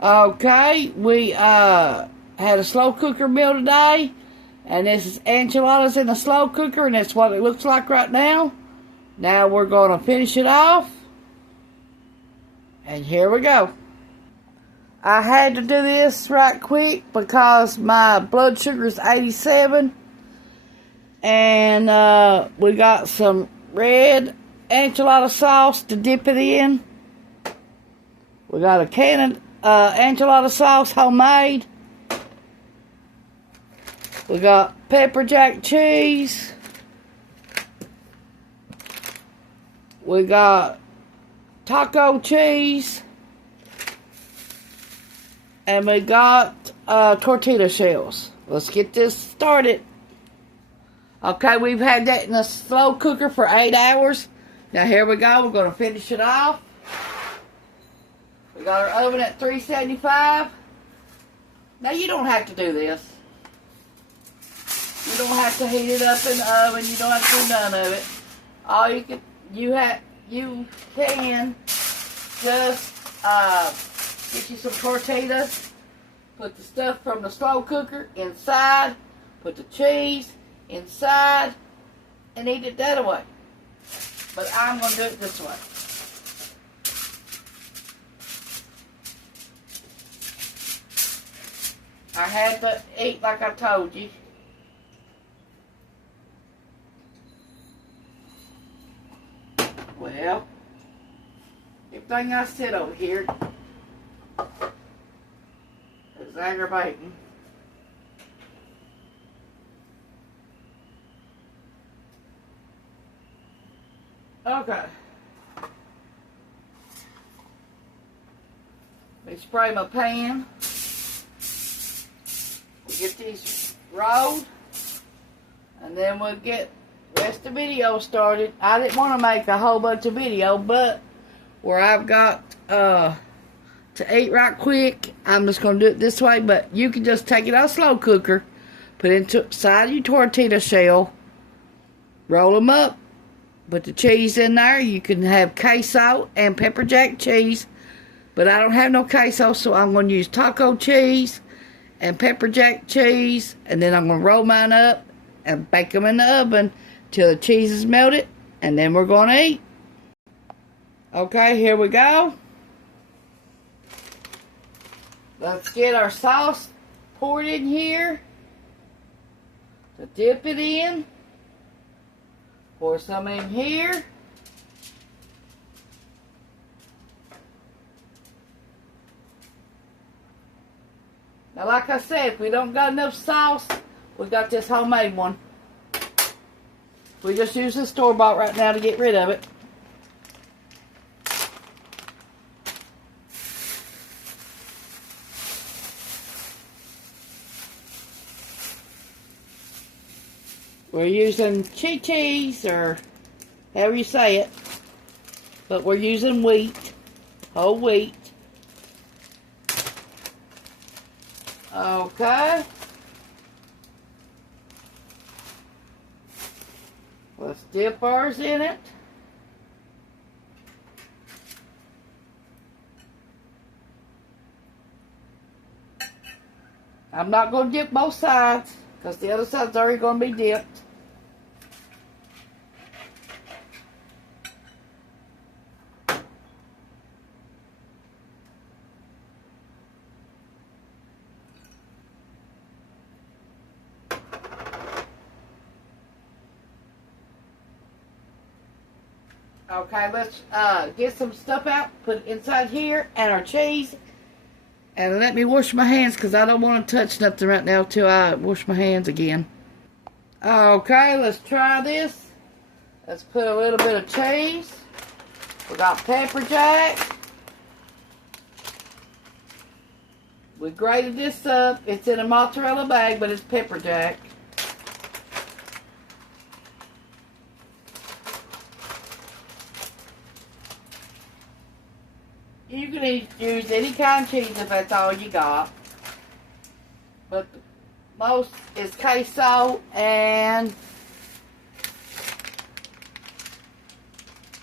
Okay, we had a slow cooker meal today, and this is enchiladas in a slow cooker, and that's what it looks like right now. Now we're going to finish it off, and here we go. I had to do this right quick because my blood sugar is 87, and we got some red enchilada sauce to dip it in. We got a can of enchilada sauce, homemade. We got pepper jack cheese. We got taco cheese. And we got tortilla shells. Let's get this started. Okay, we've had that in a slow cooker for 8 hours. Now here we go. We're going to finish it off. We got our oven at 375. Now you don't have to do this. You don't have to heat it up in the oven. You don't have to do none of it. All you can just get you some tortillas. Put the stuff from the slow cooker inside. Put the cheese inside and eat it that way. But I'm going to do it this way. I had to eat like I told you. Well, everything I said over here is aggravating. Okay. Let me spray my pan. Get these rolled, and then we'll get the rest of the video started. I didn't want to make a whole bunch of video, but where I've got to eat right quick, I'm just going to do it this way. But you can just take it out of slow cooker, put it inside your tortilla shell, roll them up, put the cheese in there. You can have queso and pepper jack cheese, but I don't have no queso, so I'm going to use taco cheese and pepper jack cheese, and then I'm going to roll mine up and bake them in the oven till the cheese is melted, and then we're going to eat. Okay, here we go. Let's get our sauce poured in here to dip it in. Pour some in here. Now, like I said, if we don't got enough sauce, we got this homemade one. We just use the store-bought right now to get rid of it. We're using cheese or however you say it, but we're using wheat, whole wheat. Okay. Let's dip ours in it. I'm not going to dip both sides because the other side's already going to be dipped. Okay, let's get some stuff out, put it inside here, and our cheese. And let me wash my hands because I don't want to touch nothing right now till I wash my hands again. Okay, let's try this. Let's put a little bit of cheese. We got pepper jack. We grated this up. It's in a mozzarella bag, but it's pepper jack. You can use any kind of cheese if that's all you got. But most is queso and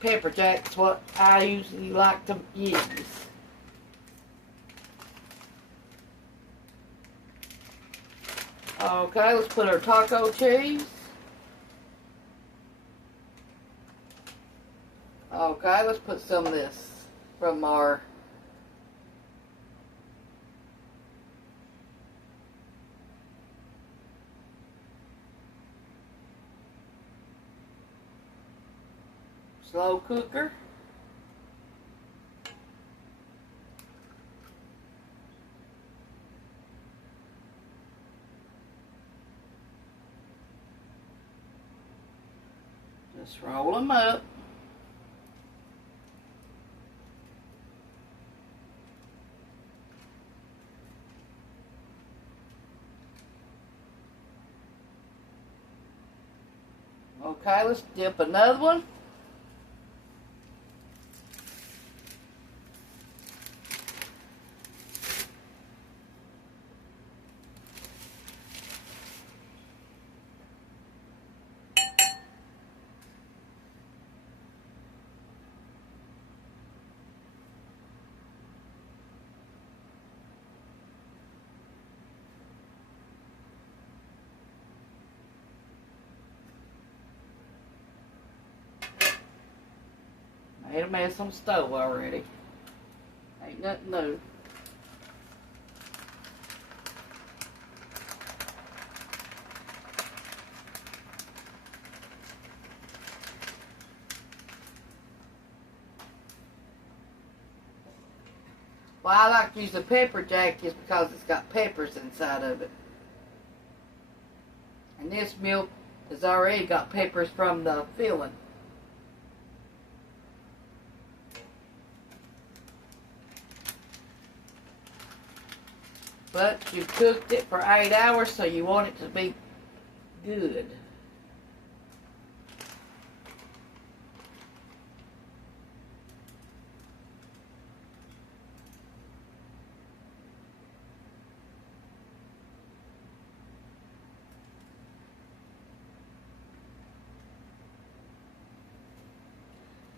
pepper jack's what I usually like to use. Okay, let's put our taco cheese. Okay, let's put some of this from our slow cooker. Just roll them up. Okay, let's dip another one. Made a mess on the stove already. Ain't nothing new. Well, I like to use the pepper jack just because it's got peppers inside of it. And this milk has already got peppers from the filling. But you cooked it for 8 hours, so you want it to be good.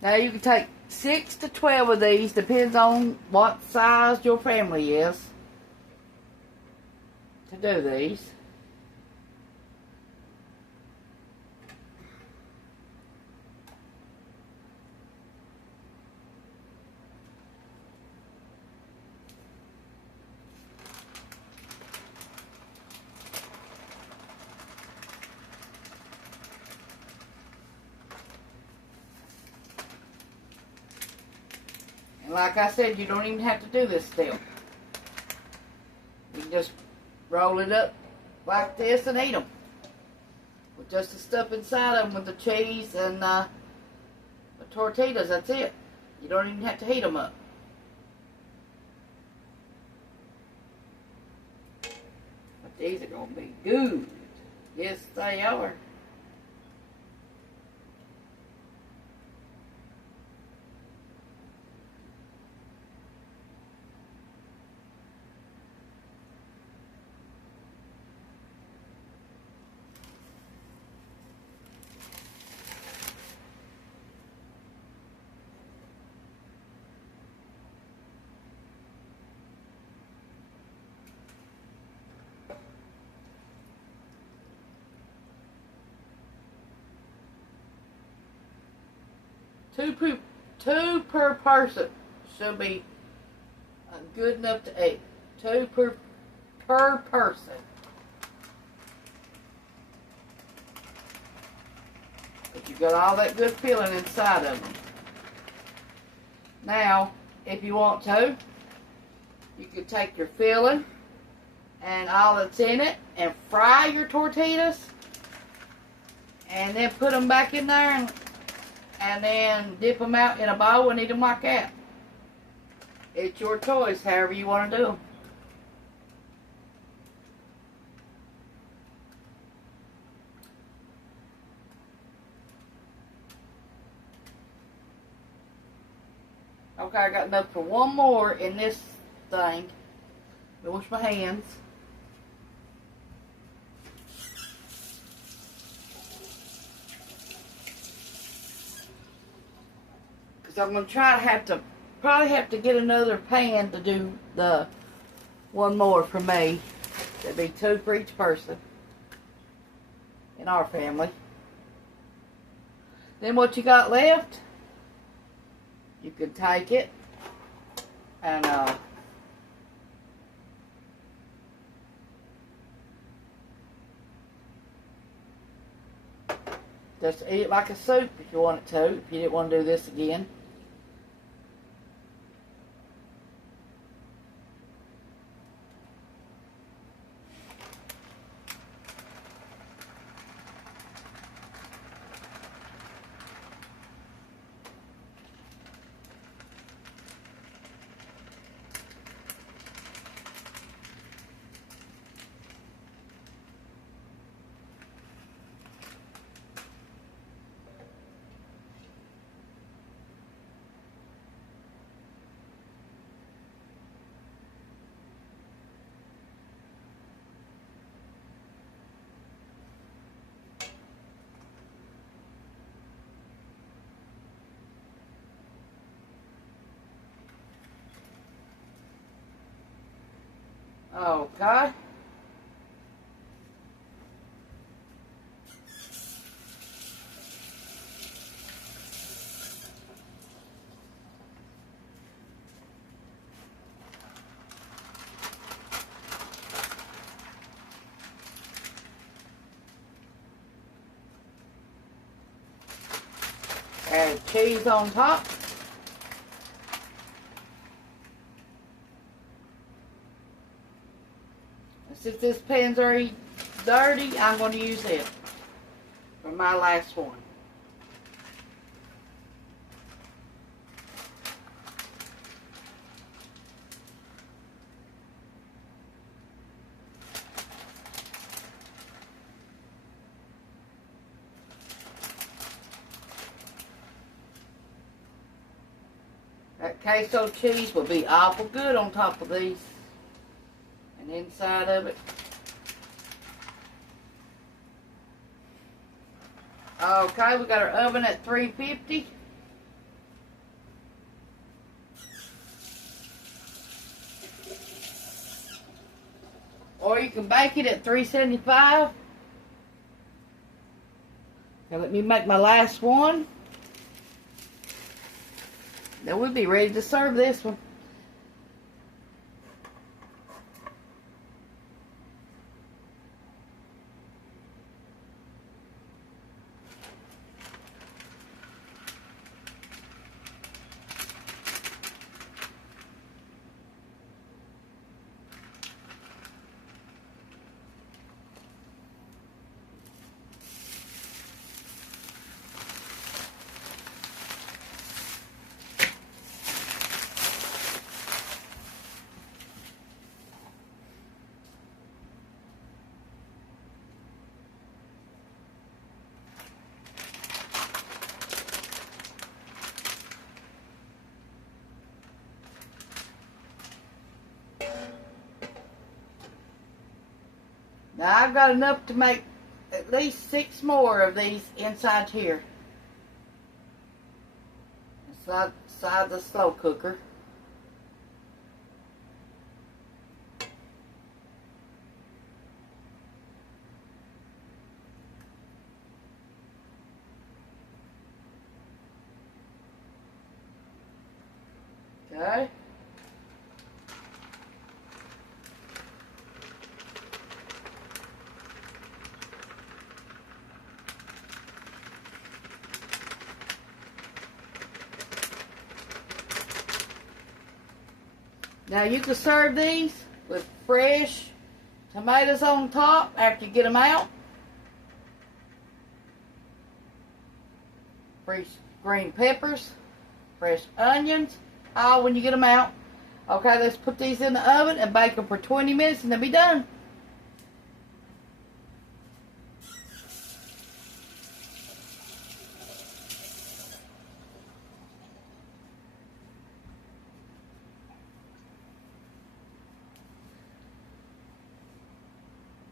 Now you can take 6 to 12 of these, depends on what size your family is, to do these. And like I said, you don't even have to do this step. You can just roll it up like this and eat them. With just the stuff inside them, with the cheese and the tortillas, that's it. You don't even have to heat them up. But these are going to be good. Yes, they are. Two per person should be good enough to eat. Two per person. But you got all that good filling inside of them. Now, if you want to, you could take your filling and all that's in it and fry your tortillas, and then put them back in there and then dip them out in a bowl and eat them like that. It's your choice, however you want to do them. Okay, I got enough for one more in this thing. Let me wash my hands. I'm going to probably have to get another pan to do the one more for me. That'd be 2 for each person. in our family. Then what you got left, you can take it and just eat it like a soup if you want it to, if you didn't want to do this again. Okay. Add cheese on top. Since this pan's already dirty, I'm going to use it for my last one. That queso cheese will be awful good on top of these and inside of it. Okay, we got our oven at 350. Or you can bake it at 375. Now let me make my last one. Then we'll be ready to serve this one. Now I've got enough to make at least 6 more of these inside here. Inside the slow cooker. Okay. Now you can serve these with fresh tomatoes on top after you get them out. Fresh green peppers, fresh onions, all when you get them out. Okay, let's put these in the oven and bake them for 20 minutes and they'll be done.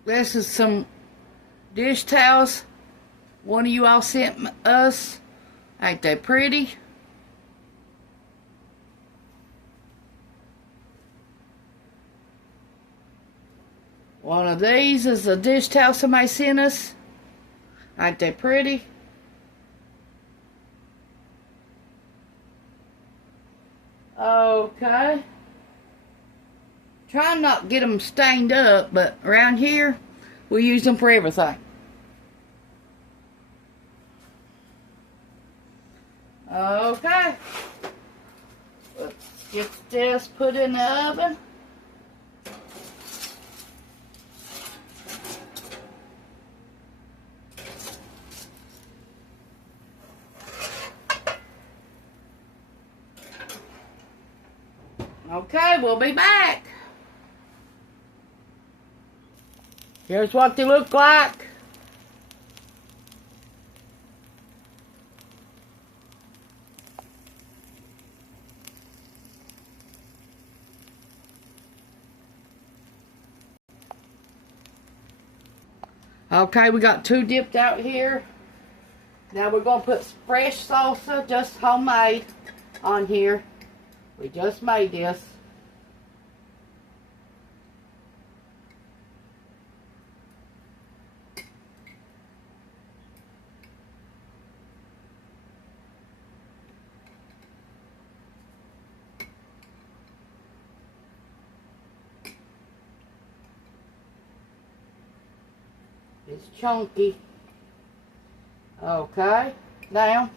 This is some dish towels one of you all sent us. Ain't they pretty? One of these is a dish towel somebody sent us. Ain't that pretty? Okay. Try not to get them stained up, but around here, we use them for everything. Okay. Let's get this put in the oven. Okay, we'll be back. Here's what they look like. Okay, we got 2 dipped out here. Now we're going to put fresh salsa, just homemade, on here. We just made this. It's chunky. Okay, now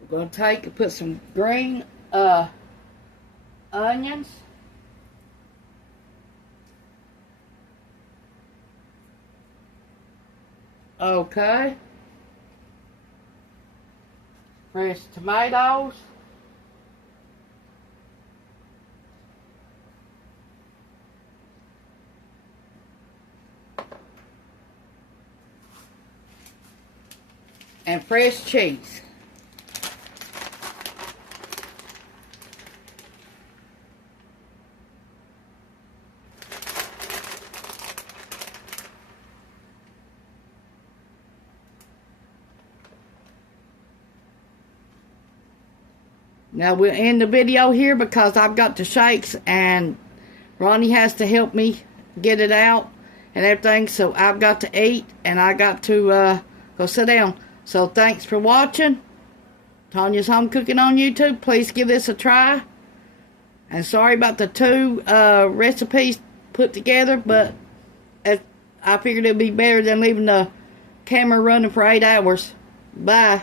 we're going to take and put some green onions. Okay. Fresh tomatoes. And fresh cheese. Now we'll end the video here because I've got the shakes and Ronnie has to help me get it out and everything. So I've got to eat and I got to go sit down. So thanks for watching. Tanya's Home Cooking on YouTube. Please give this a try. And sorry about the 2 recipes put together, but I figured it'd be better than leaving the camera running for 8 hours. Bye.